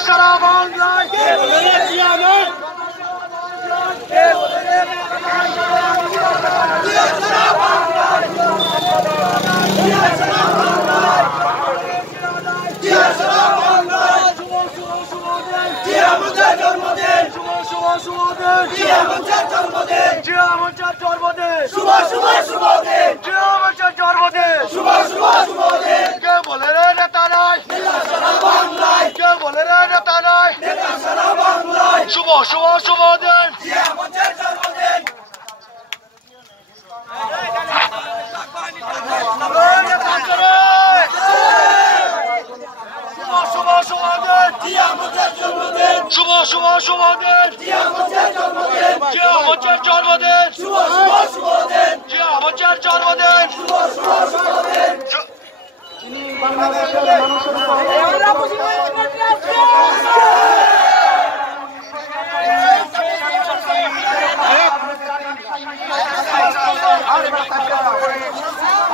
সারা বাংলায় কে বলে রে জিয়া নয় কে বলে রে জিয়া সারা বাংলায় জিয়া সারা বাংলায় জিয়া সারা বাংলায় জিয়া মঞ্চের জন্মদিন জিয়া মঞ্চের জন্মদিন জিয়া মঞ্চের জন্মদিন শুভ শুভ শুভ দিন জিয়া মঞ্চের জন্মদিন শুভ শুভ শুভ দিন কে বলে রে নেতা নাই নেতা সারা বাংলায় কে বলে রে নেতা নাই নেতা সারা বাংলায় শুভ শুভ শুভ দিন জিয়া মঞ্চের জন্মদিন শুভ শুভ দিন জিয়া মঞ্চের জন্মদিন শুভ শুভ শুভ দিন জিয়া মঞ্চের জন্মদিন জিয়া মঞ্চের জন্মদিন শুভ শুভ শুভ দিন জিয়া মঞ্চের জন্মদিন শুভ শুভ শুভ দিন তিনি বাংলাদেশের মানুষের